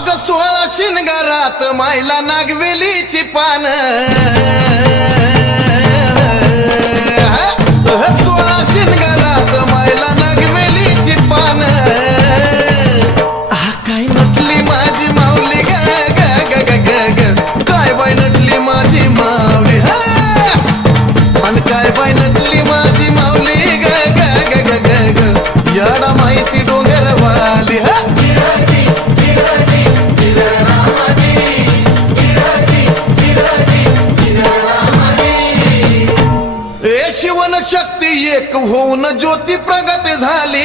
अग 16 शिनगारात मायला नागवेलीची पान 16 शिनगारात मायला नागवेलीची पान काय नटली माझी माऊली ग ग ग ग ग ग काय बाई नटली माझी माऊली आणि काय बाई नटली माझी माऊली ग ग ग ग ग ग याडा माहिती डोंगरवाली शिवन शक्ती एक होऊन ज्योती प्रगट झाली